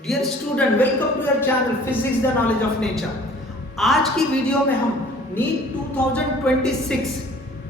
Dear student, welcome to your channel physics the knowledge of nature. आज की video में हम नीट 2026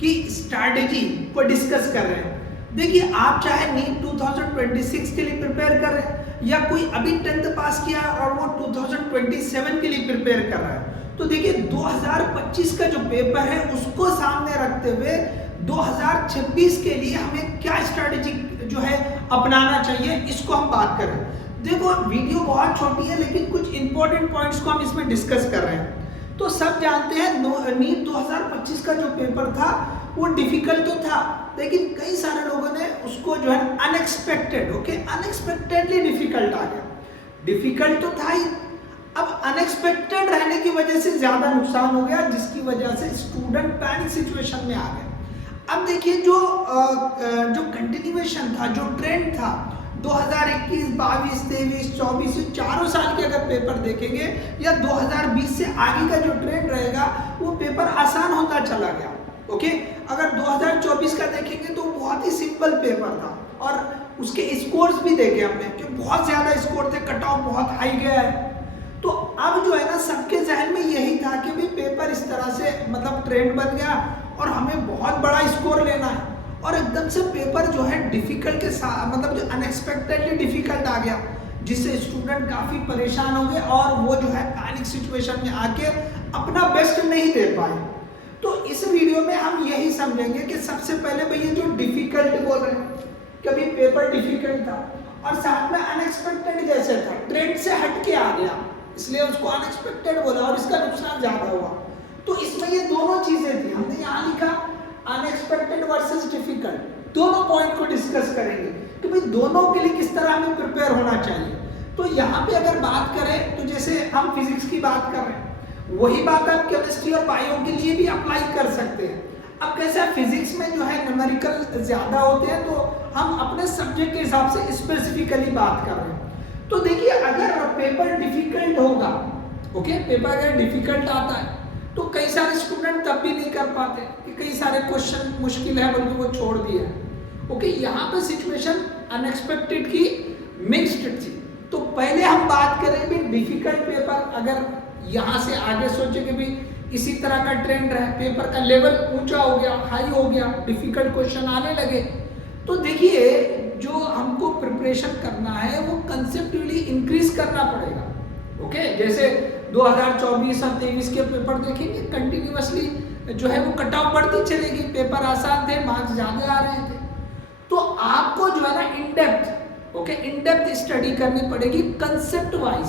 की स्ट्रैटेजी को डिस्कस कर रहे हैं। देखिए, आप चाहे नीट 2026 के लिए प्रिपेयर कर रहे हैं या कोई अभी 10th पास किया और वो 2027 के लिए प्रिपेयर कर रहा है, तो देखिए 2025 का जो पेपर है उसको सामने रखते हुए 2026 के लिए हमें क्या स्ट्रैटेजी जो है अपनाना चाहिए, इसको हम बात करें। देखो, वीडियो बहुत छोटी है लेकिन कुछ इंपॉर्टेंट पॉइंट्स को हम इसमें डिस्कस कर रहे हैं। तो सब जानते हैं नीट 2025 का जो पेपर था वो डिफिकल्ट तो था, लेकिन कई सारे लोगों ने उसको जो है अनएक्सपेक्टेडली डिफिकल्ट आ गया। डिफिकल्ट तो था ही, अब अनएक्सपेक्टेड रहने की वजह से ज्यादा नुकसान हो गया, जिसकी वजह से स्टूडेंट पैनिक सिचुएशन में आ गए। अब देखिए, जो कंटिन्यूएशन था, जो ट्रेंड था 2021, 22, 23, 24 चारों साल के अगर पेपर देखेंगे या 2020 से आगे का जो ट्रेंड रहेगा वो पेपर आसान होता चला गया। ओके, अगर 2024 का देखेंगे तो बहुत ही सिंपल पेपर था और उसके स्कोर्स भी देखे हमने कि बहुत ज्यादा स्कोर थे, कट ऑफ बहुत हाई गया है। तो अब जो है ना, सबके जहन में यही था कि भी पेपर इस तरह से मतलब ट्रेंड बन गया और हमें बहुत बड़ा स्कोर लेना है, और एकदम से पेपर जो है डिफिकल्ट के साथ मतलब जो अनएक्सपेक्टेडली डिफिकल्ट आ गया, जिससे स्टूडेंट काफी परेशान हो गए और वो जो है पैनिक सिचुएशन में आके अपना बेस्ट नहीं दे पाए। तो इस वीडियो में हम यही समझेंगे कि सबसे पहले भैया जो डिफिकल्ट बोल रहे हैं, कभी पेपर डिफिकल्ट था और साथ में अनएक्सपेक्टेड जैसे था, ट्रेंड से हट के आ गया, इसलिए उसको अनएक्सपेक्टेड बोला और इसका नुकसान ज्यादा हुआ। तो इसमें ये दोनों चीजें थी, हमने यहाँ लिखा अनएक्सपेक्टेड वर्सेस डिफिकल्ट, दोनों पॉइंट को डिस्कस करेंगे कि भाई दोनों के लिए किस तरह हमें प्रिपेयर होना चाहिए। तो यहाँ पे अगर बात करें तो जैसे हम फिजिक्स की बात कर रहे हैं, वही बात आप केमिस्ट्री और बायो के लिए भी अप्लाई कर सकते हैं। अब कैसा है, फिजिक्स में जो है न्यूमेरिकल ज्यादा होते हैं, तो हम अपने सब्जेक्ट के हिसाब से स्पेसिफिकली बात कर रहे हैं। तो देखिए, अगर पेपर डिफिकल्ट होगा, ओके, पेपर अगर डिफिकल्ट आता है तो कई सारे स्टूडेंट तब भी नहीं कर पाते कि कई सारे क्वेश्चन मुश्किल है बल्कि वो छोड़ दिया है। ओके, यहाँ पे सिचुएशन अनएक्सपेक्टेड की मिक्स्ड थी। तो पहले हम बात करेंगे डिफिकल्ट पेपर, अगर यहाँ से आगे सोचे कि भी इसी तरह का ट्रेंड रहा, पेपर का लेवल ऊंचा हो गया, हाई हो गया, डिफिकल्ट क्वेश्चन आने लगे, तो देखिए जो हमको प्रिपरेशन करना है वो कंसेप्चुअली इंक्रीज करना पड़ेगा। ओके, जैसे 2024 और 23 के पेपर देखेंगे, कंटिन्यूअसली जो है वो कट ऑफ बढ़ती चलेगी, पेपर आसान थे, मार्क्स ज्यादा आ रहे थे। तो आपको जो है ना इन डेप्थ स्टडी करनी पड़ेगी कंसेप्ट वाइज।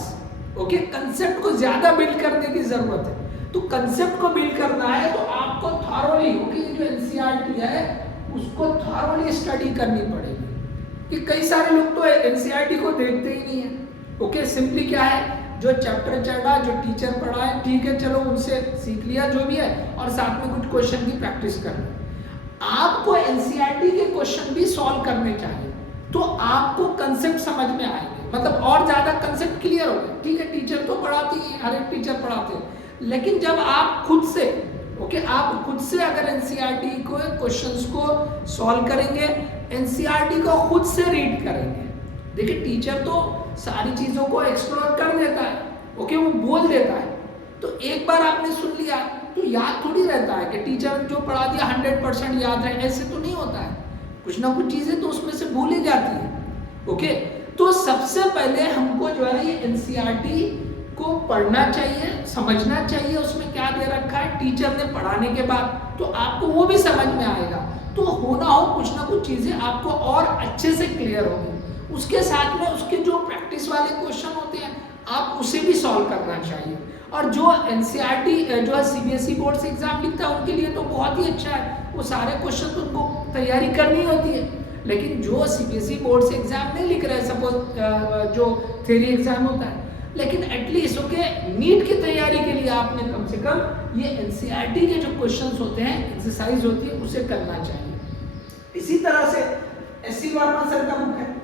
ओके, कंसेप्ट को ज्यादा बिल्ड करने की जरूरत है। तो कंसेप्ट को बिल्ड करना है तो आपको थॉरोली, ओके, जो एनसीईआरटी है उसको थॉरोली स्टडी करनी पड़ेगी। कि कई सारे लोग तो एनसीईआरटी को देखते ही नहीं है। ओके, सिंपली क्या है, जो चैप्टर चढ़ा, जो टीचर पढ़ाए, ठीक है, चलो उनसे सीख लिया जो भी है, और साथ में कुछ क्वेश्चन की प्रैक्टिस करना। आपको एनसीईआरटी के क्वेश्चन भी सॉल्व करने चाहिए, तो आपको कंसेप्ट समझ में आएंगे, मतलब और ज्यादा कंसेप्ट क्लियर हो गए। ठीक है, टीचर तो पढ़ाती है, हर एक टीचर पढ़ाते हैं, लेकिन जब आप खुद से, ओके, आप खुद से अगर एनसीईआरटी को क्वेश्चंस को सॉल्व करेंगे, एनसीईआरटी को खुद से रीड करेंगे। देखिए, टीचर तो सारी चीजों को एक्सप्लोर कर देता है, ओके, वो बोल देता है, तो एक बार आपने सुन लिया तो याद थोड़ी रहता है कि टीचर जो पढ़ा दिया 100% याद है, ऐसे तो नहीं होता है। कुछ ना कुछ चीजें तो उसमें से भूल ही जाती है। ओके, तो सबसे पहले हमको जो है ये एनसीईआरटी को पढ़ना चाहिए, समझना चाहिए उसमें क्या दे रखा है। टीचर ने पढ़ाने के बाद तो आपको वो भी समझ में आएगा, तो होना हो कुछ ना कुछ चीजें आपको और अच्छे से क्लियर होगी। उसके साथ में उसके जो प्रैक्टिस वाले क्वेश्चन होते हैं आप उसे भी सॉल्व करना चाहिए। और जो एनसीईआरटी जो है सीबीएसई बोर्ड से एग्जाम लिखता है उनके लिए तो बहुत ही अच्छा है, वो सारे क्वेश्चन तो उनको तैयारी करनी होती है। लेकिन जो सीबीएसई बोर्ड से एग्जाम नहीं लिख रहे हैं, सपोज जो थ्योरी एग्जाम होता है, लेकिन एटलीस्ट ओके, नीट की तैयारी के लिए आपने कम से कम ये एनसीईआरटी के जो क्वेश्चंस होते हैं, एक्सरसाइज होती है, उसे करना चाहिए। इसी तरह से एससी वर्मा सर का बुक है,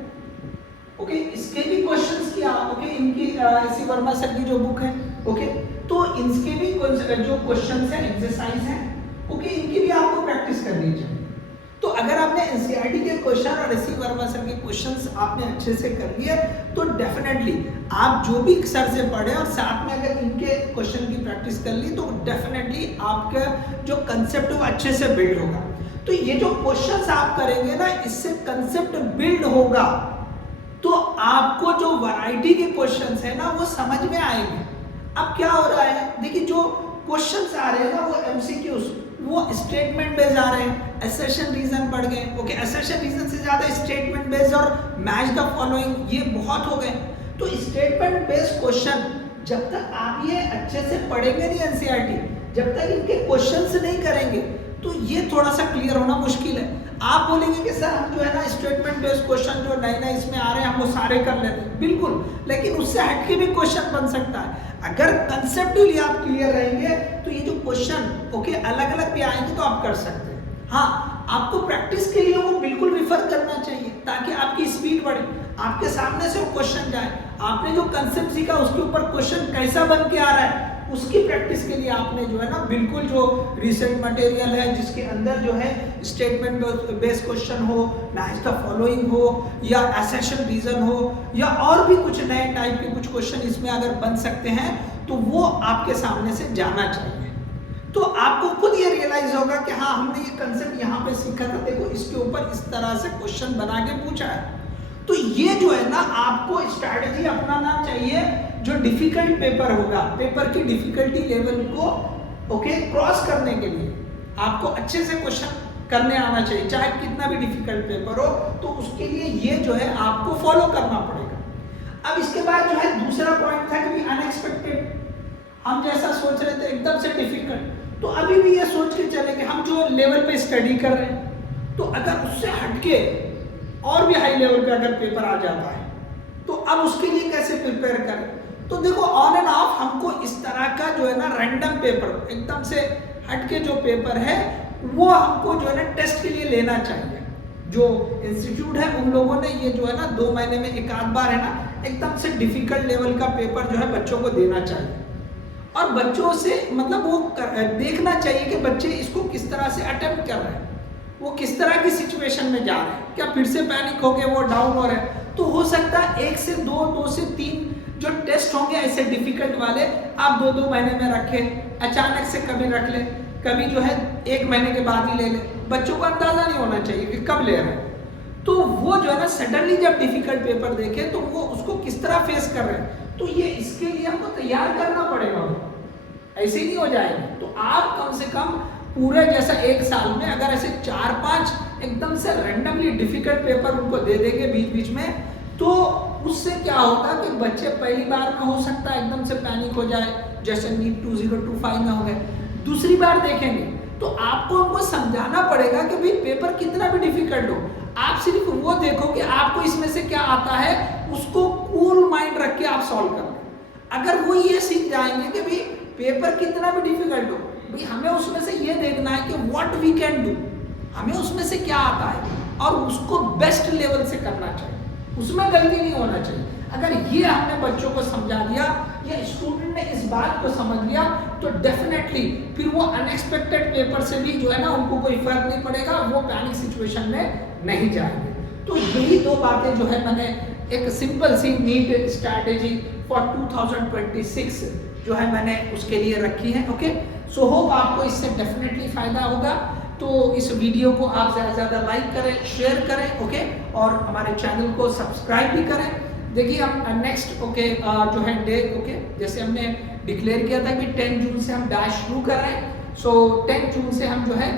ओके, इसके भी क्वेश्चंस क्या, ओके, इनकी एससी वर्मा सर की जो बुक है, ओके, तो इनके भी जो क्वेश्चंस हैं, एक्सरसाइज हैं, ओके, इनकी भी आपको प्रैक्टिस करनी चाहिए। तो तो अगर आपने एनसीईआरटी के क्वेश्चन और एस सी वर्मा सर के क्वेश्चंस आपने अच्छे से कर लिए तो डेफिनेटली आप जो भी सर से पढ़े और साथ में अगर इनके क्वेश्चन की प्रैक्टिस कर ली तो डेफिनेटली आपका जो कंसेप्ट है वो अच्छे से बिल्ड होगा। तो ये जो क्वेश्चंस आप करेंगे ना, इससे कंसेप्ट बिल्ड होगा, तो आपको जो वैरायटी के क्वेश्चंस है ना वो समझ में आएंगे। अब क्या हो रहा है, देखिए जो क्वेश्चंस आ रहे हैं ना वो एमसीक्यूज, वो स्टेटमेंट बेस्ड आ रहे हैं, असर्शन रीजन पढ़ गए, ओके, असर्शन रीजन से ज्यादा स्टेटमेंट बेस्ड और मैच द फॉलोइंग ये बहुत हो गए। तो स्टेटमेंट बेस्ड क्वेश्चन जब तक आप ये अच्छे से पढ़ेंगे नहीं एनसीईआरटी, जब तक इनके क्वेश्चंस नहीं करेंगे तो ये थोड़ा सा क्लियर होना मुश्किल है। आप बोलेंगे कि सर हम जो है ना स्टेटमेंट बेस्ड क्वेश्चन जो नए नए इसमें आ रहे हैं हम वो सारे कर लेते हैं, बिल्कुल, लेकिन उससे हटके भी क्वेश्चन बन सकता है। अगर कंसेप्टुअली आप क्लियर रहेंगे तो ये जो क्वेश्चन ओके अलग अलग भी आएंगे तो आप कर सकते हैं। हाँ, आपको प्रैक्टिस के लिए वो बिल्कुल रिफर करना चाहिए ताकि आपकी स्पीड बढ़े, आपके सामने से वो क्वेश्चन जाए, आपने जो कंसेप्ट सीखा उसके ऊपर क्वेश्चन कैसा बन के आ रहा है उसकी प्रैक्टिस के लिए आपने जो है ना बिल्कुल जो रिसेंट मटेरियल है जिसके अंदर जो है स्टेटमेंट बेस्ड क्वेश्चन हो, मैच द फॉलोइंग हो या असर्शन रीजन हो या और भी कुछ नए टाइप के कुछ क्वेश्चन इसमें अगर बन सकते हैं तो वो आपके सामने से जाना चाहिए। तो आपको खुद ये रियलाइज होगा कि हाँ हमने ये कंसेप्ट यहाँ पे सीखा था, देखो इसके ऊपर इस तरह से क्वेश्चन बना के पूछा है। तो ये जो है ना आपको स्ट्रैटेजी अपनाना चाहिए जो डिफिकल्ट पेपर होगा, पेपर की डिफिकल्टी लेवल को ओके क्रॉस करने के लिए आपको अच्छे से क्वेश्चन करने आना चाहिए, चाहे कितना भी डिफिकल्ट पेपर हो, तो उसके लिए ये जो है आपको फॉलो करना पड़ेगा। अब इसके बाद जो है दूसरा पॉइंट था कि अनएक्सपेक्टेड, हम जैसा सोच रहे थे एकदम से डिफिकल्ट, तो अभी भी ये सोच के चले कि हम जो लेवल पे स्टडी कर रहे हैं तो अगर उससे हटके और भी हाई लेवल पे अगर पेपर आ जाता है तो अब उसके लिए कैसे प्रिपेयर करें। तो देखो ऑन एंड ऑफ हमको इस तरह का जो है ना रैंडम पेपर एकदम से हटके जो पेपर है वो हमको जो है ना टेस्ट के लिए लेना चाहिए। जो इंस्टीट्यूट है उन लोगों ने ये जो है ना 2 महीने में एक आध बार है ना एकदम से डिफिकल्ट लेवल का पेपर जो है बच्चों को देना चाहिए और बच्चों से मतलब वो देखना चाहिए कि बच्चे इसको किस तरह से अटेम्प्ट कर रहे हैं, वो किस तरह की सिचुएशन में जा रहे हैं, क्या फिर से पैनिक हो गए वो डाउन हो रहे हैं। तो हो सकता है 1 से 2, 2 से 3 जो टेस्ट होंगे ऐसे डिफिकल्ट वाले आप 2-2 महीने में रखें, अचानक से कभी रख ले, कभी जो है 1 महीने के बाद ही ले ले, बच्चों को अंदाजा नहीं होना चाहिए कि कब ले रहे हैं। तो वो जो है ना सडनली जब डिफिकल्ट पेपर देखे तो वो उसको किस तरह फेस कर रहे हैं, तो ये इसके लिए हमको तैयार करना पड़ेगा, ऐसे ही नहीं हो जाएगा। तो आप कम से कम पूरे जैसा 1 साल में अगर ऐसे 4-5 एकदम से रैंडमली डिफिकल्ट पेपर उनको दे देंगे बीच बीच में, तो उससे क्या होगा कि बच्चे पहली बार में हो सकता है एकदम से पैनिक हो जाए जैसे नीट 2025 में हो गए, दूसरी बार देखेंगे तो आपको उनको समझाना पड़ेगा कि भाई पेपर कितना भी डिफिकल्ट हो, आप सिर्फ वो देखो कि आपको इसमें से क्या आता है, उसको कूल माइंड रख के आप सॉल्व कर लें। अगर वो ये सीख जाएंगे कि भाई पेपर कितना भी डिफिकल्ट हो, भाई हमें उसमें से ये देखना है कि व्हाट वी कैन डू, हमें उसमें से क्या आता है और उसको बेस्ट लेवल से करना चाहिए, उसमें गलती नहीं होना चाहिए। अगर ये हमने बच्चों को समझा दिया या स्टूडेंट ने इस बात को समझ लिया तो डेफिनेटली फिर वो अनएक्सपेक्टेड पेपर से भी जो है ना उनको कोई फर्क नहीं पड़ेगा, वो पैनिक सिचुएशन में नहीं जाएंगे। तो यही 2 बातें जो है मैंने एक सिंपल सी नीट स्ट्रैटेजी फॉर 2026 जो है मैंने उसके लिए रखी है। ओके, सो होप आपको इससे डेफिनेटली फायदा होगा। तो इस वीडियो को आप ज़्यादा से ज़्यादा लाइक करें, शेयर करें, ओके, और हमारे चैनल को सब्सक्राइब भी करें। देखिए हम नेक्स्ट जो है डे जैसे हमने डिक्लेयर किया था कि 10 जून से हम बैच शुरू कर रहे हैं, सो 10 जून से हम जो है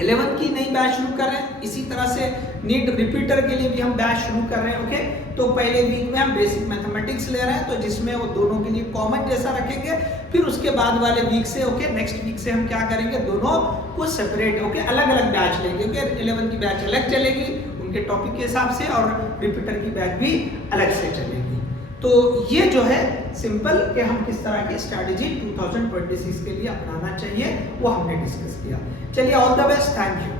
11 की नई बैच शुरू कर रहे हैं। इसी तरह से नीट रिपीटर के लिए भी हम बैच शुरू कर रहे हैं। ओके, तो पहले वीक में हम बेसिक मैथमेटिक्स ले रहे हैं, तो जिसमें वो दोनों के लिए कॉमन जैसा रखेंगे, फिर उसके बाद वाले वीक से नेक्स्ट वीक से हम क्या करेंगे, दोनों को सेपरेट अलग अलग बैच लेंगे। 11 की बैच अलग चलेगी उनके टॉपिक के हिसाब से और रिपीटर की बैच भी अलग से चलेगी। तो ये जो है सिंपल कि हम किस तरह की स्ट्रैटेजी 2026 के लिए अपनाना चाहिए वो हमने डिस्कस किया। चलिए, all the best, thank you.